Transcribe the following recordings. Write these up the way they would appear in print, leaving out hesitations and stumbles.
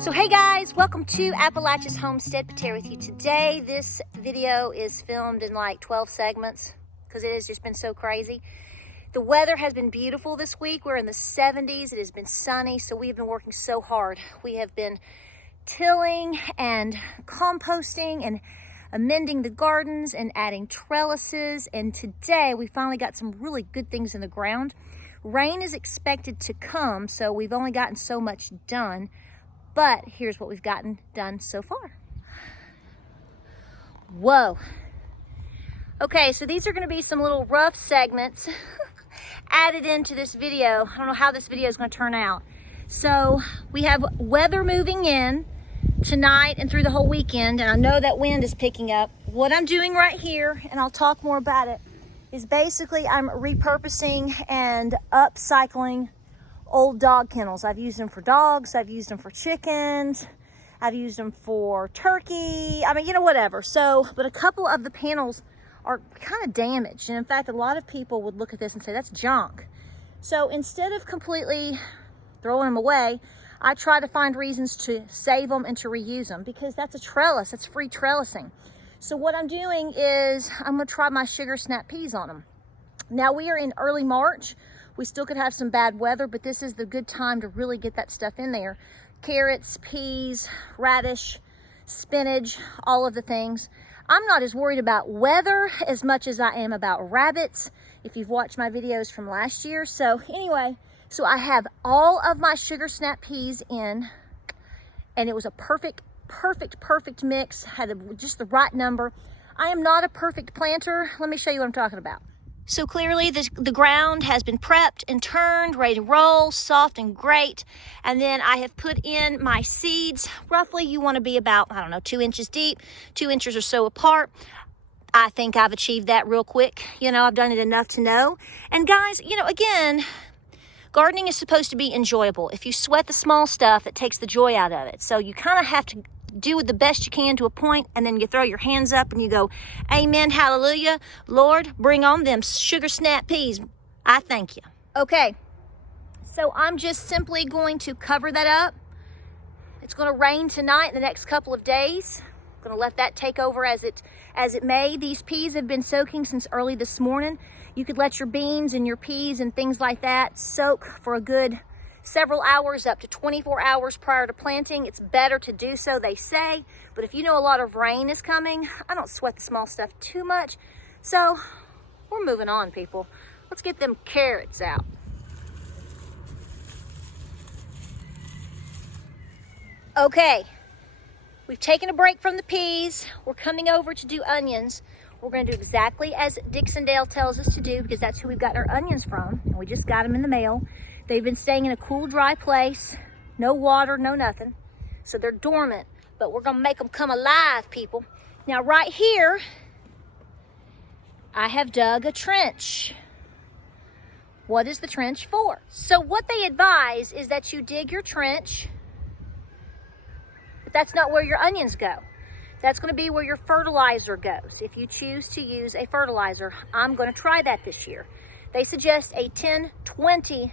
So hey guys, welcome to Appalachia's Homestead. Patera with you today. This video is filmed in like 12 segments because it has just been so crazy. The weather has been beautiful this week. We're in the 70s. It has been sunny, so we've been working so hard. We have been tilling and composting and amending the gardens and adding trellises. And today we finally got some really good things in the ground. Rain is expected to come, so we've only gotten so much done. But here's what we've gotten done so far. Whoa. Okay, so these are going to be some little rough segments added into this video. I don't know how this video is going to turn out. So we have weather moving in tonight and through the whole weekend, and I know that wind is picking up. What I'm doing right here, and I'll talk more about it, is basically I'm repurposing and upcycling old dog kennels. I've used them for dogs, I've used them for chickens, I've used them for turkey, I mean, you know, whatever. So, but a couple of the panels are kind of damaged. And in fact, a lot of people would look at this and say, that's junk. So instead of completely throwing them away, I try to find reasons to save them and to reuse them, because that's a trellis, that's free trellising. So what I'm doing is I'm gonna try my sugar snap peas on them. Now we are in early March. We still could have some bad weather, but this is the good time to really get that stuff in there. Carrots, peas, radish, spinach, all of the things. I'm not as worried about weather as much as I am about rabbits, if you've watched my videos from last year. So anyway, so I have all of my sugar snap peas in, and it was a perfect mix, had just the right number. I am not a perfect planter. Let me show you what I'm talking about. So clearly the ground has been prepped and turned, ready to roll, soft and great. And then I have put in my seeds. Roughly you want to be about, I don't know, 2 inches deep, 2 inches or so apart. I think I've achieved that real quick. You know, I've done it enough to know. And guys, you know, again, gardening is supposed to be enjoyable. If you sweat the small stuff, it takes the joy out of it. So you kind of have to do the best you can to a point, and then you throw your hands up and you go, amen, hallelujah, Lord, bring on them sugar snap peas. I thank you. Okay, so I'm just simply going to cover that up. It's going to rain tonight in the next couple of days. I'm going to let that take over as it may. These peas have been soaking since early this morning. You could let your beans and your peas and things like that soak for a good several hours, up to 24 hours prior to planting. It's better to do so, they say. But if you know a lot of rain is coming, I don't sweat the small stuff too much. So we're moving on, people. Let's get them carrots out. Okay, we've taken a break from the peas. We're coming over to do onions. We're going to do exactly as Dixondale tells us to do, because that's who we've got our onions from. And we just got them in the mail. They've been staying in a cool, dry place. No water, no nothing. So they're dormant, but we're going to make them come alive, people. Now, right here, I have dug a trench. What is the trench for? So what they advise is that you dig your trench, but that's not where your onions go. That's going to be where your fertilizer goes. If you choose to use a fertilizer, I'm going to try that this year. They suggest a 10-20-10.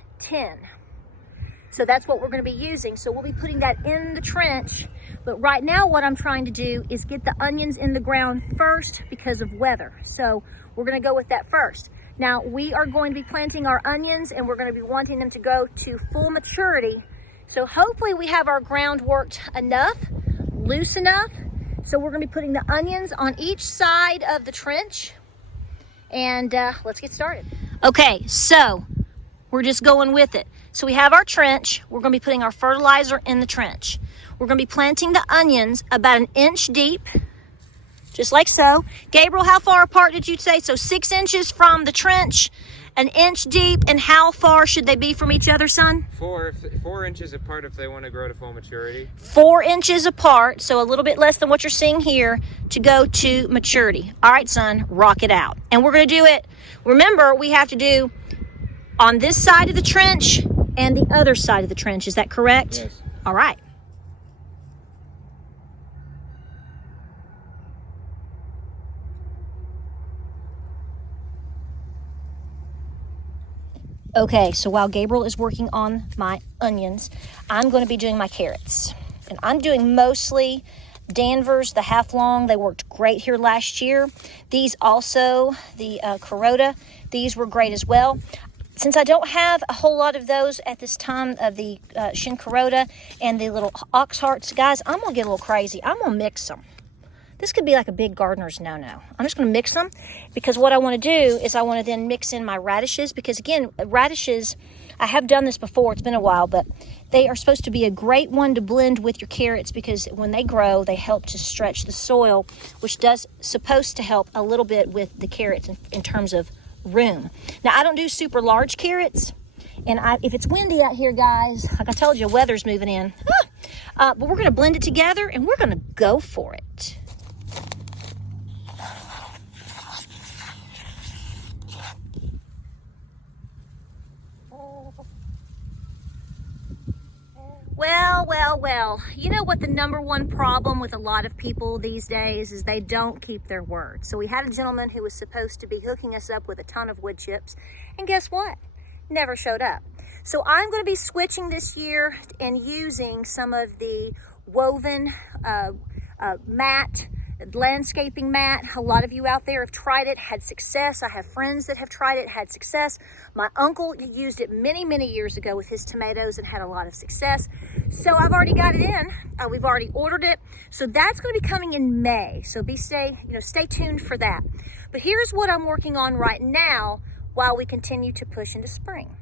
So that's what we're going to be using. So we'll be putting that in the trench. But right now what I'm trying to do is get the onions in the ground first because of weather. So we're going to go with that first. Now we are going to be planting our onions, and we're going to be wanting them to go to full maturity. So hopefully we have our ground worked enough, loose enough. So we're going to be putting the onions on each side of the trench. And let's get started. Okay, so we're just going with it. So we have our trench. We're going to be putting our fertilizer in the trench. We're going to be planting the onions about 1 inch deep, just like so. Gabriel, how far apart did you say? So 6 inches from the trench, 1 inch deep, and how far should they be from each other, son? 4 inches apart if they want to grow to full maturity. 4 inches apart, so a little bit less than what you're seeing here, to go to maturity. All right, son, rock it out. And we're going to do it. Remember, we have to do on this side of the trench and the other side of the trench. Is that correct? Yes. All right. Okay, so while Gabriel is working on my onions, I'm going to be doing my carrots. And I'm doing mostly Danvers, the half long. They worked great here last year. These also, the Corota, these were great as well. Since I don't have a whole lot of those at this time of the Shin Corota and the little ox hearts, guys, I'm going to get a little crazy. I'm going to mix them. This could be like a big gardener's no-no. I'm just going to mix them because what I want to do is I want to then mix in my radishes because, again, radishes, I have done this before. It's been a while, but they are supposed to be a great one to blend with your carrots because when they grow, they help to stretch the soil, which does supposed to help a little bit with the carrots in terms of room. Now, I don't do super large carrots, and if it's windy out here, guys, like I told you, weather's moving in. But we're going to blend it together, and we're going to go for it. Well, you know what the number one problem with a lot of people these days is they don't keep their word. So we had a gentleman who was supposed to be hooking us up with a ton of wood chips, and guess what? Never showed up. So I'm going to be switching this year and using some of the woven mat, landscaping mat. A lot of you out there have tried it, had success. I have friends that have tried it, had success. My uncle used it many years ago with his tomatoes and had a lot of success. So I've already got it in. We've already ordered it. So that's going to be coming in May. So stay tuned for that. But here's what I'm working on right now while we continue to push into spring.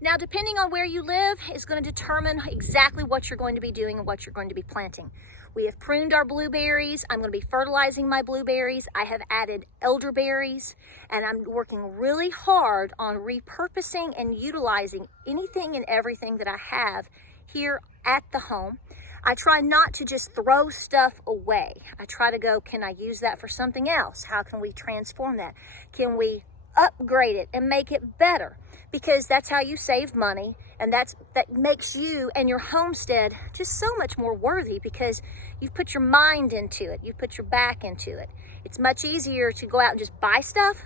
Now, depending on where you live is going to determine exactly what you're going to be doing and what you're going to be planting. We have pruned our blueberries. I'm going to be fertilizing my blueberries. I have added elderberries, and I'm working really hard on repurposing and utilizing anything and everything that I have here at the home. I try not to just throw stuff away. I try to go, can I use that for something else? How can we transform that? Can we upgrade it and make it better? Because that's how you save money, and that makes you and your homestead just so much more worthy because you've put your mind into it, you've put your back into it. It's much easier to go out and just buy stuff,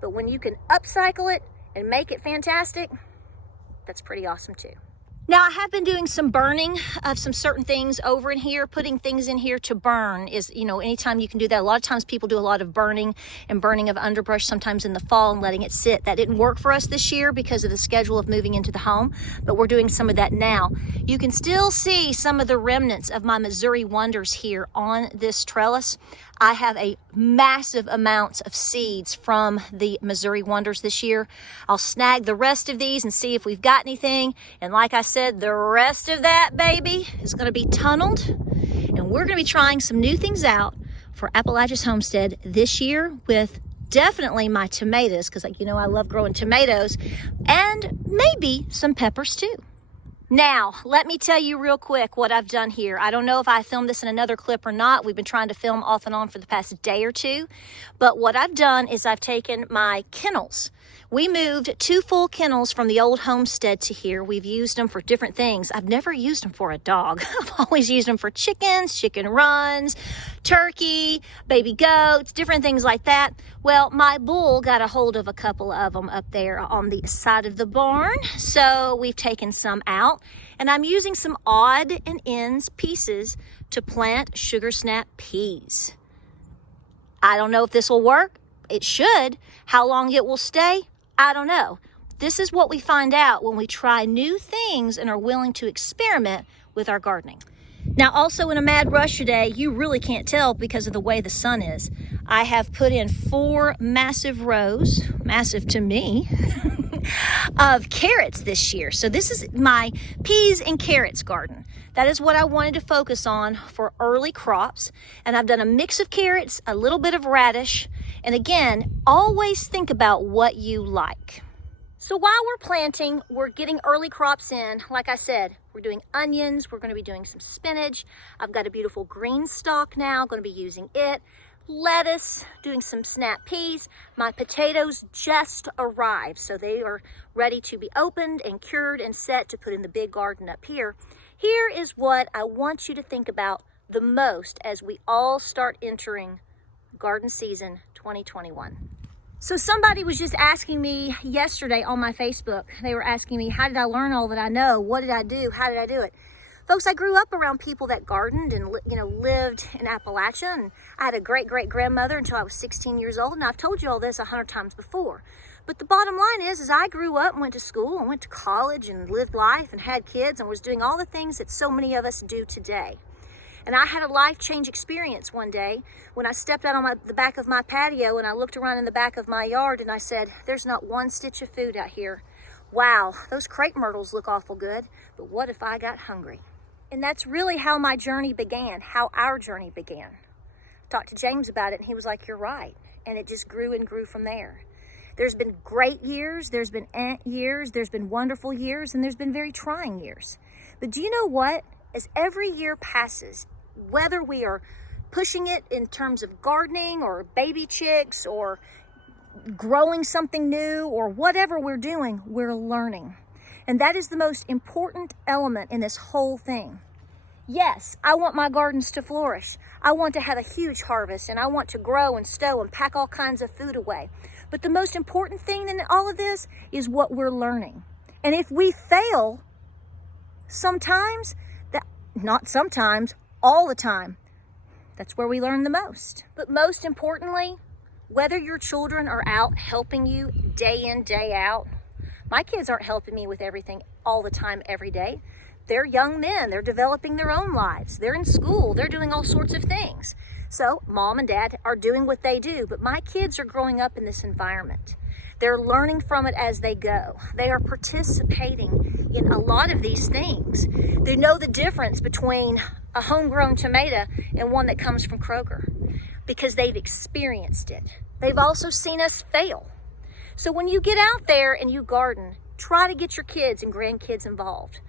but when you can upcycle it and make it fantastic, that's pretty awesome too. Now, I have been doing some burning of some certain things over in here. Putting things in here to burn is, anytime you can do that. A lot of times people do a lot of burning and burning of underbrush sometimes in the fall and letting it sit. That didn't work for us this year because of the schedule of moving into the home, but we're doing some of that now. You can still see some of the remnants of my Missouri Wonders here on this trellis. I have a massive amounts of seeds from the Missouri Wonders this year. I'll snag the rest of these and see if we've got anything. And like I said, the rest of that baby is going to be tunneled. And we're going to be trying some new things out for Appalachia's Homestead this year with definitely my tomatoes, because I love growing tomatoes, and maybe some peppers too. Now, let me tell you real quick what I've done here. I don't know if I filmed this in another clip or not. We've been trying to film off and on for the past day or two. But what I've done is I've taken my kennels. We moved 2 full kennels from the old homestead to here. We've used them for different things. I've never used them for a dog. I've always used them for chickens, chicken runs, turkey, baby goats, different things like that. Well, my bull got a hold of a couple of them up there on the side of the barn. So we've taken some out. And I'm using some odd and ends pieces to plant sugar snap peas. I don't know if this will work. It should. How long it will stay, I don't know. This is what we find out when we try new things and are willing to experiment with our gardening. Now, also in a mad rush today, you really can't tell because of the way the sun is. I have put in 4 massive rows, massive to me, of carrots this year. So this is my peas and carrots garden. That is what I wanted to focus on for early crops. And I've done a mix of carrots, a little bit of radish. And again, always think about what you like. So while we're planting, we're getting early crops in. Like I said, we're doing onions. We're going to be doing some spinach. I've got a beautiful green stalk now, going to be using it. Lettuce, doing some snap peas. My potatoes just arrived, so they are ready to be opened and cured and set to put in the big garden up here. Here is what I want you to think about the most as we all start entering garden season 2021. So somebody was just asking me yesterday on my Facebook. They were asking me, how did I learn all that I know? What did I do? How did I do it? Folks, I grew up around people that gardened and, you know, lived in Appalachia. And I had a great-great-grandmother until I was 16 years old. And I've told you all this 100 times before. But the bottom line is I grew up and went to school and went to college and lived life and had kids and was doing all the things that so many of us do today. And I had a life change experience one day when I stepped out on the back of my patio and I looked around in the back of my yard and I said, there's not one stitch of food out here. Wow, those crepe myrtles look awful good, but what if I got hungry? And that's really how my journey began, how our journey began. I talked to James about it and he was like, you're right. And it just grew and grew from there. There's been great years, there's been years, there's been wonderful years, and there's been very trying years. But do you know what? As every year passes, whether we are pushing it in terms of gardening or baby chicks or growing something new or whatever we're doing, we're learning. And that is the most important element in this whole thing. Yes, I want my gardens to flourish. I want to have a huge harvest and I want to grow and stow and pack all kinds of food away. But the most important thing in all of this is what we're learning. And if we fail, sometimes, not sometimes, all the time, that's where we learn the most. But most importantly, whether your children are out helping you day in, day out, my kids aren't helping me with everything all the time, every day. They're young men, they're developing their own lives, they're in school, they're doing all sorts of things. So mom and dad are doing what they do, but my kids are growing up in this environment. They're learning from it as they go. They are participating in a lot of these things. They know the difference between a homegrown tomato and one that comes from Kroger because they've experienced it. They've also seen us fail. So when you get out there and you garden, try to get your kids and grandkids involved.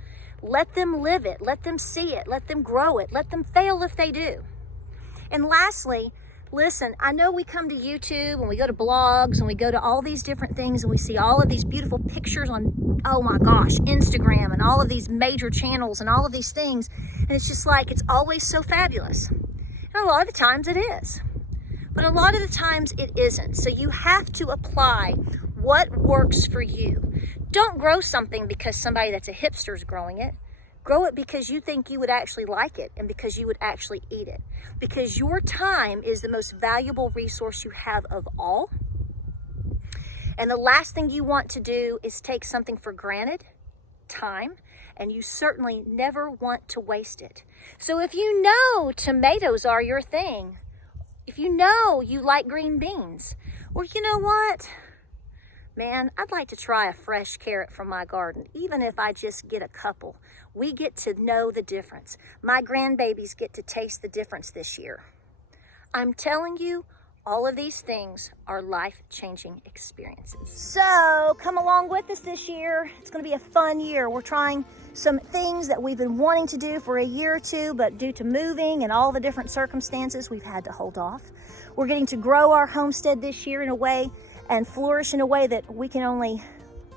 Let them live it, let them see it, let them grow it, let them fail if they do. And lastly, listen, I know we come to YouTube and we go to blogs and we go to all these different things and we see all of these beautiful pictures on, oh my gosh, Instagram and all of these major channels and all of these things. And it's just like, it's always so fabulous. And a lot of the times it is. But a lot of the times it isn't. So you have to apply what works for you. Don't grow something because somebody that's a hipster is growing it. Grow it because you think you would actually like it and because you would actually eat it. Because your time is the most valuable resource you have of all. And the last thing you want to do is take something for granted, time, and you certainly never want to waste it. So if you know tomatoes are your thing, if you know you like green beans, well, you know what? Man, I'd like to try a fresh carrot from my garden, even if I just get a couple. We get to know the difference. My grandbabies get to taste the difference this year. I'm telling you, all of these things are life-changing experiences. So come along with us this year. It's going to be a fun year. We're trying some things that we've been wanting to do for a year or two, but due to moving and all the different circumstances, we've had to hold off. We're getting to grow our homestead this year in a way and flourish in a way that we can only,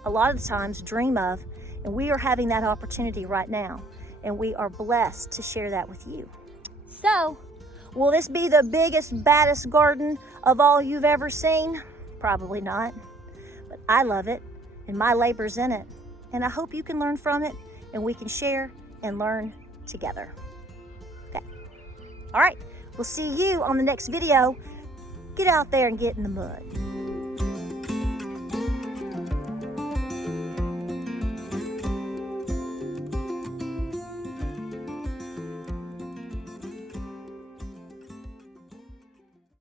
a lot of the times, dream of. And we are having that opportunity right now. And we are blessed to share that with you. So, will this be the biggest, baddest garden of all you've ever seen? Probably not. But I love it, and my labor's in it. And I hope you can learn from it, and we can share and learn together. Okay. All right. We'll see you on the next video. Get out there and get in the mud.